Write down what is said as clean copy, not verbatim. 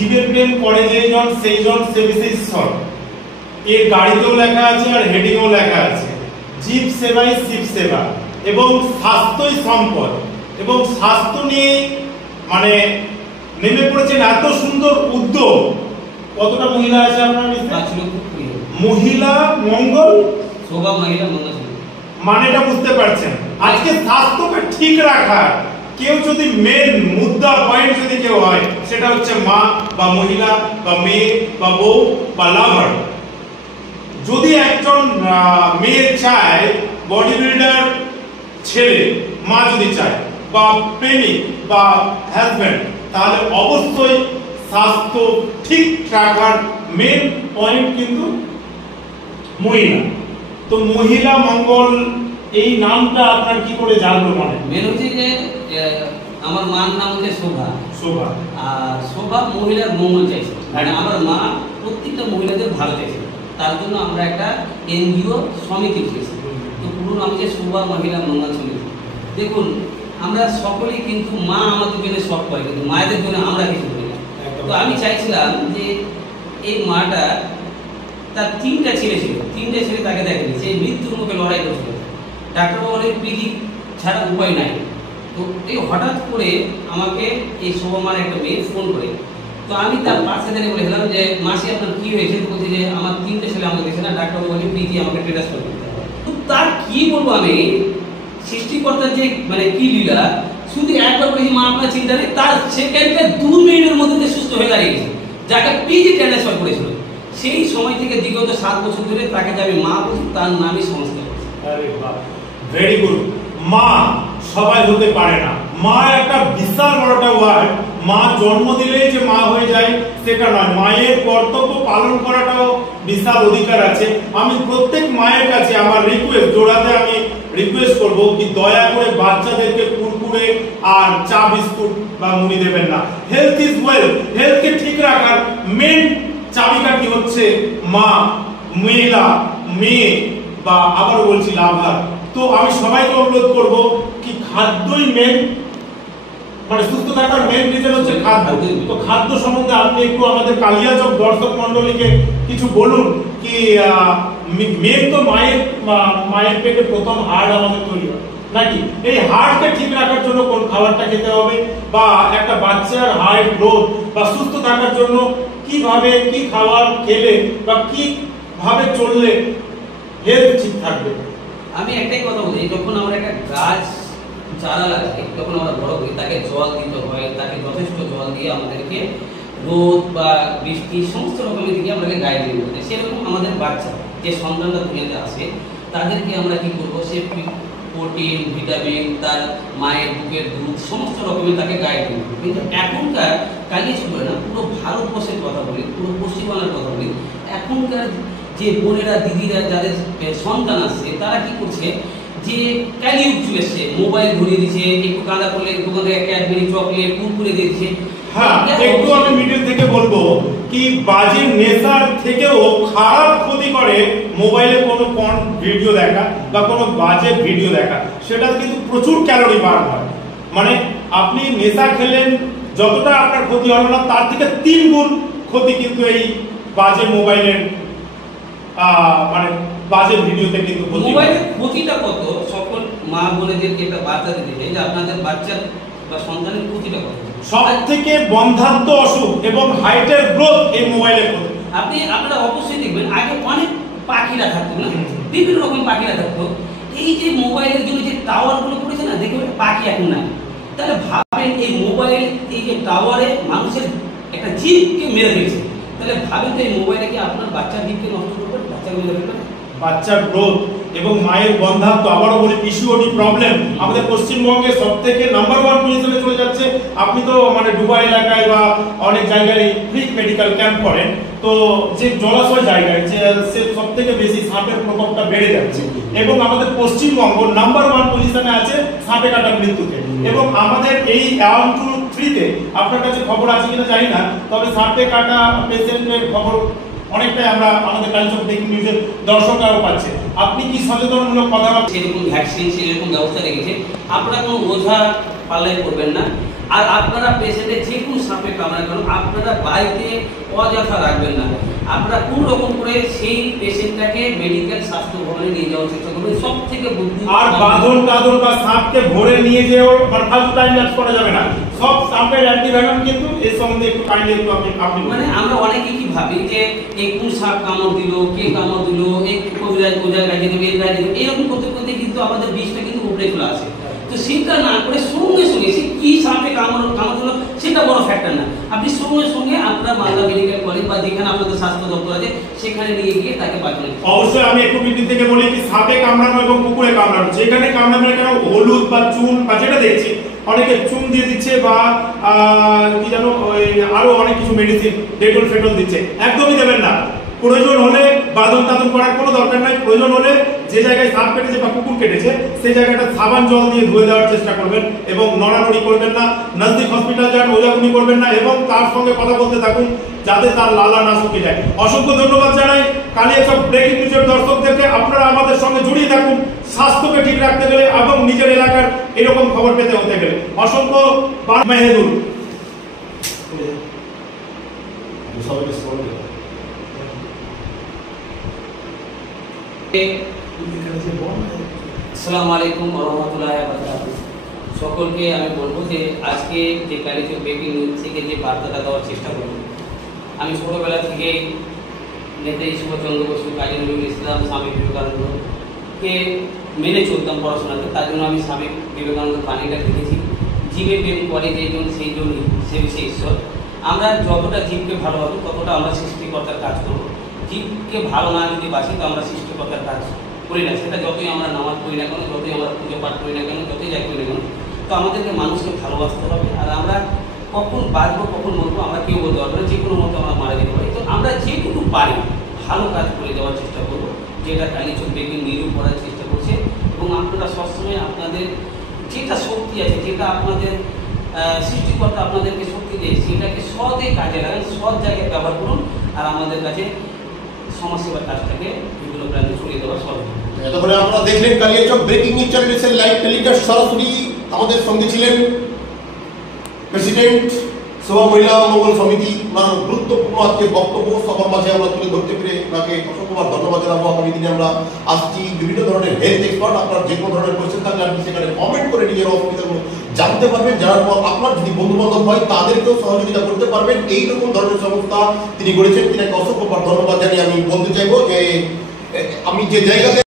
জীবের প্রেম করে যেজন সেইজন সেবিছে ঈশ্বর, এর গাড়িতেও লেখা আছে আর হেডিংও লেখা আছে, জীব সেবাই শিব সেবা এবং স্বাস্থ্যই সম্পদ। এবং স্বাস্থ্য নিয়ে মানে নেমে পড়েছেন এত সুন্দর উদ্যোগ। কতটা মহিলা আছে আপনার মহিলা মঙ্গল শোভা মহিলা মঙ্গল, মানেটা বুঝতে পারছেন? আজকে স্বাস্থ্যকে ঠিক রাখার কেউ যদি মেন মুদ্রা পয়েন্ট যদি কেউ হয়, সেটা হচ্ছে মা বা মহিলা বা মেয়ে বা বউ বা লাভার। যদি একজন মেয়ে চায় বডি বিল্ডার ছেলে, মা যদি চায় বা প্রেমিক বা হাজব্যান্ড, তাহলে অবশ্যই স্বাস্থ্য ঠিক রাখার মেন পয়েন্ট কিন্তু মহিলা। তো মহিলা মঙ্গল এই নামটা আপনার কি করে জানলো? মানে মেন হচ্ছে যে আমার মার নাম হচ্ছে শোভা, শোভা আর শোভা মহিলার মঙ্গল চাইছে, মানে আমার মা প্রত্যেকটা মহিলাদের ভালো চাইছে, তার জন্য আমরা একটা এনজিও সমিতি করেছি। তো পুরো নাম হচ্ছে শোভা মহিলা মঙ্গল সমিতি। দেখুন আমরা সকলেই কিন্তু মা আমাদের জন্য সব করে, কিন্তু মায়েদের জন্য আমরা কিছু করি না। তো আমি চাইছিলাম যে এই মাটা, তার তিনটা ছেলে ছিল, তিনটা ছেলে তাকে দেখেনি, সে মৃত্যুর মুখে লড়াই করছিল, ডাক্তারবাবু অনেক পিজি ছাড়া উপায় নাই। তো এই হঠাৎ করে আমাকে এই শোভামার একটা মেয়ে ফোন করে, তো আমি তার পাশে দাঁড়িয়ে বলেছিলাম যে মাসি আপনার কি হয়েছে? বলছি যে আমার তিনটে ছেলে আমাকে দেখছে না, ডাক্তারবাবু বলে পিজি আমাকে ট্রান্সফার করতে হবে। তো তার কি বলবো আমি, সৃষ্টিকর্তার যে মানে কি লীলা, শুধু একবার বলেছি মা আপনার চিন্তা নেই, তার সেকেন্ডে 2 মিনিটের মধ্যে সুস্থ হয়ে দাঁড়িয়েছে, যাকে পিজি ট্রান্সফার করেছিল। সেই সময় থেকে বিগত 7 বছর ধরে তাকে যে আমি মা বলছি, তার নামই সংস্কার করছি। আরে বাহ, ভেরি গুড। মা সবাই হতে পারে না, মা একটা বিশাল বড় একটা ওয়ার্ড। মা জন্ম দিলেই যে মা হয়ে যায় সেটা নয়, মায়ের কর্তব্য পালন করাটাও বিশাল অধিকার আছে। আমি প্রত্যেক মায়ের কাছে আমার রিকোয়েস্ট জোড়াতে আমি রিকোয়েস্ট করব কি দয়া করে বাচ্চাদেরকে কুরকুরে আর চা বিস্কুট বা মুড়ি দেবেন না। হেলথ ইজ ওয়েলথ, হেলথকে ঠিক রাখার মেন চাবিকাঠি হচ্ছে মা, মহিলা, মেয়ে বা আবার বলছি লাভার। তো আমি সবাইকে অনুরোধ করব কি খাদ্যই মেন, মানে সুস্থ থাকার মেন রিজন হচ্ছে খাদ্য। তো খাদ্য সম্বন্ধে আপনি একটু আমাদের কালিয়াচক দর্শক মন্ডলীকে কিছু বলুন কি মেন তো মায়ের পেটে প্রথম হাড় আমাদের তৈরি হয় নাকি, এই হাড়কে ঠিক রাখার জন্য কোন খাবারটা খেতে হবে, বা একটা বাচ্চার হাড় গ্রোথ বা সুস্থ থাকার জন্য কিভাবে কি খাবার খেলে বা কি ভাবে চললে হেলথ ঠিক থাকবে? আমি একটাই কথা বলি, যখন আমরা একটা গাছ চারা লাগাই, যখন আমরা বড় করি, তাকে জল দিতে হয়, তাকে যথেষ্ট জল দিয়ে আমাদেরকে রোদ বা বৃষ্টি সমস্ত রকমের দিকে আমাকে গাইডলাইন করতে। সেরকম আমাদের বাচ্চা যে সন্তানটা দুনিয়াতে আসে, তাদেরকে আমরা কি করবো, সে প্রোটিন ভিটামিন তার মায়ের বুকের দুধ সমস্ত রকমের তাকে গাইডলাইন করবো। কিন্তু এখনকার কাজে ছিল না, পুরো ভারতবর্ষের কথা বলি, পুরো পশ্চিমবাংলার কথা বলি, এখনকার যে বোনেরা দিদিরা যাদের সন্তান আসছে, তারা কি করছে, যে ক্যালিউগ চলে এসছে, মোবাইল ধরিয়ে দিচ্ছে, একটু কাঁদা করলে দোকান থেকে ক্যাডবেরি চকলেট কুরকুরে দিয়ে দিচ্ছে। হ্যাঁ, একটু আমি মিডিল থেকে বলবো কি বাজে নেশার থেকেও খারাপ ক্ষতি করে মোবাইলে কোনো পর্ন ভিডিও দেখা বা কোনো বাজে ভিডিও দেখা, সেটা কিন্তু প্রচুর ক্যালোরি বার্ন হয়। মানে আপনি নেশা খেলেন, যতটা আপনার ক্ষতি হবে না তার থেকে 3 গুণ ক্ষতি কিন্তু এই বাজে মোবাইলের মানে বাজে ভিডিওতে কিন্তু মোবাইলের ক্ষতিটা কত, সকল মা বোনেদেরকে একটা বার্তা দিতে চাই যে আপনাদের বাচ্চার বা সন্তানের ক্ষতিটা কত। সব থেকে বন্ধাত্ম অসুখ এবং হাইটের গ্রোথ এই মোবাইলের ক্ষতি। আপনারা অবশ্যই দেখবেন, আগে অনেক পাখিরা থাকতো না, বিভিন্ন রকম পাখিরা থাকতো, এই যে মোবাইলের জন্য যে টাওয়ার গুলো করেছে না, দেখবেন পাখি এখন নাই। তাহলে ভাবেন এই মোবাইল, এই যে টাওয়ারে মানুষের একটা জীবকে মেরে ফেলছে, তাহলে ভাবেন তো এই মোবাইলে কি আপনার বাচ্চার জীবকে নষ্ট করবে, বাচ্চাকে মেরে ফেলবে? বাচ্চার গ্রোথ এবং মায়ের বন্ধাত্ব, আবারও বলি পিসিওডি প্রবলেম আমাদের পশ্চিমবঙ্গে সবথেকে নাম্বার 1 পজিশনে চলে যাচ্ছে। আপনি তো মানে দুবাই এলাকায় বা অনেক জায়গায় ফ্রি মেডিকেল ক্যাম্প করেন, তো যে জলাশয় জায়গায় যে সবথেকে বেশি সাপের প্রকোপটা বেড়ে যাচ্ছে এবং আমাদের পশ্চিমবঙ্গ নাম্বার 1 পজিশনে আছে সাপে কাটা মৃত্যুতে। এবং আমাদের এই 1-2-3-তে আপনার কাছে খবর আছে কিনা জানি না, তবে সাপে কাটা পেশেন্টের খবর অনেকটাই আমরা আমাদের কালচার ব্রেকিং নিউজের দর্শকরাও পাচ্ছে। আপনি কি সচেতনমূলক কথা সেরকম ভ্যাকসিন সেরকম ব্যবস্থা রেখেছে, আপনারা কোনো ওঝা পাল্লাই করবেন না। আর আপনারা পেশেন্টের যে কোনো সাপে কামড়ায় কারণ আপনারা বাড়িতে অযথা রাখবেন না, আপনারা কোন রকম করে সেই পেশেন্টটাকে মেডিকেল স্বাস্থ্য ভবনে নিয়ে যাওয়ার চেষ্টা করবেন। সব থেকে বুদ্ধি আর বাঁধন টাদন বা সাপকে ভরে নিয়ে যেও ফালতু টাইম ওয়েস্ট করা যাবে না। সব সাপের অ্যান্টিভেনম কিন্তু এই সম্বন্ধে একটু কাইন্ডলি একটু আপনি মানে আমরা অনেকে কি ভাবি যে এই কোন সাপ কামড় দিল, কে কামড় দিল, এই কবিরাজ কোজায় গাইয়ে দেবে, এর গাইয়ে দেবে, এরকম করতে করতে কিন্তু আমাদের বিষটা কিন্তু উপরে চলে আসে। তো সেটা না করে সঙ্গে সঙ্গে সে কি সাপে কামড় দিল সেটা বড় ফ্যাক্টর না, আপনি সঙ্গে সঙ্গে আপনার মালদা মেডিকেল কলেজ বা যেখানে আপনাদের স্বাস্থ্য দপ্তর আছে সেখানে নিয়ে গিয়ে তাকে বাঁচানো। অবশ্যই আমি একটু বিদ্যুৎ থেকে বলি কি সাপে কামড়ানো এবং কুকুরে কামড়ানো যেখানে কামড়ানো কেন হলুদ বা চুন বা যেটা দেখছি অনেকে চুন দিয়ে দিচ্ছে বা কি জানো ওই আরো অনেক কিছু মেডিসিন ডেটল ফেটল দিচ্ছে, একদমই দেবেন না। প্রয়োজন হলে বাদন টাদন করার কোনো দরকার নাই। প্রয়োজন হলে যে জায়গায় সাপ কেটেছে বা কুকুর কেটেছে সেই জায়গাটা সাবান জল দিয়ে ধুয়ে দেওয়ার চেষ্টা করবেন এবং নড়ানড়ি করবেন না। নজদিক হসপিটাল যান, ওজাগুনি করবেন না এবং তার সঙ্গে কথা বলতে থাকুন যাতে তার লালা না শুকিয়ে যায়। অসংখ্য ধন্যবাদ জানাই কালিয়াচক ব্রেকিং নিউজের দর্শকদেরকে। আপনারা আমাদের সঙ্গে জড়িয়ে থাকুন স্বাস্থ্যকে ঠিক রাখতে গেলে এবং নিজের এলাকার এরকম খবর পেতে হতে গেলে। অসংখ্য মেহেদুল আসসালামু আলাইকুম ওয়া রাহমাতুল্লাহি ওয়া বারাকাতুহু। সকলকে আমি বলবো যে আজকে যে কালিয়াচক ব্রেকিং নিউজ থেকে যে বার্তাটা দেওয়ার চেষ্টা করব, আমি ছোটবেলা থেকে নেতাজি সুভাষচন্দ্র বসু, কাজী নজরুল ইসলাম, স্বামী বিবেকানন্দকে মেনে চলতাম পড়াশোনাতে। তার জন্য আমি স্বামী বিবেকানন্দ বাণীটা লিখেছি, জীবে প্রেম করে যেজন সেই জন্যই সে বিষয়ে ঈশ্বর। আমরা যতটা জীবকে ভালোবাসি ততটা আমরা সৃষ্টিকর্তার কাজ করবো। জীবকে ভালো না যদি বাসি তো আমরা সৃষ্টিকর্তার কাজ করি না, সেটা যতই আমরা নামাজ পড়ি না কেন, যতই আমরা পুজো পাঠ করি না কেন, যতই যাই করি না কেন। তো আমাদেরকে মানুষকে ভালোবাসতে হবে। আর আমরা কখন বাঁচবো কখন মরবো আমরা কেউ বলতে পারবো না, যে কোনো মতো আমরা মারা যেতে পারি। তো আমরা যেটুকু পারি ভালো কাজ করে যাওয়ার চেষ্টা করবো, যেটা কালিয়াচক ব্রেকিং নিরূপ করার চেষ্টা করছে। এবং আপনারা সবসময় আপনাদের যেটা শক্তি আছে, যেটা আপনাদের সৃষ্টিকর্তা আপনাদেরকে শক্তি দেয়, সেটাকে সদে কাজে লাগান, সৎ জায়গায় ব্যবহার করুন। আর আমাদের কাছে সমাজসেবার কাজটাকে বিভিন্ন প্রান্তে ছড়িয়ে দেওয়া সহজ। তারপরে আপনারা দেখলেন কালিয়াচক ব্রেকিং নিউজ চ্যানেলের লাইভ টেলিকাস্ট। সরাসরি আমাদের সঙ্গে ছিলেন প্রেসিডেন্ট সভা মহিলা মঙ্গল সমিতি। ওনার গুরুত্বপূর্ণ আজকে বক্তব্য সবার মাঝে আমরা তুলে ধরতে পেরে ওনাকে অসংখ্যবার ধন্যবাদ জানাবো। আগামী দিনে আমরা আসছি বিভিন্ন ধরনের হেলথ এক্সপার্ট। আপনার যে কোনো ধরনের কোয়েশ্চেন থাকলে আপনি সেখানে কমেন্ট করে নিজের অসুবিধাগুলো জানতে পারবেন। জানার পর আপনার যদি বন্ধু বান্ধব হয় তাদেরকেও সহযোগিতা করতে পারবেন। এইরকম ধরনের সংস্থা তিনি গড়েছেন, তিনি অসংখ্যবার ধন্যবাদ জানিয়ে আমি বলতে চাইবো যে আমি যে জায়গাতে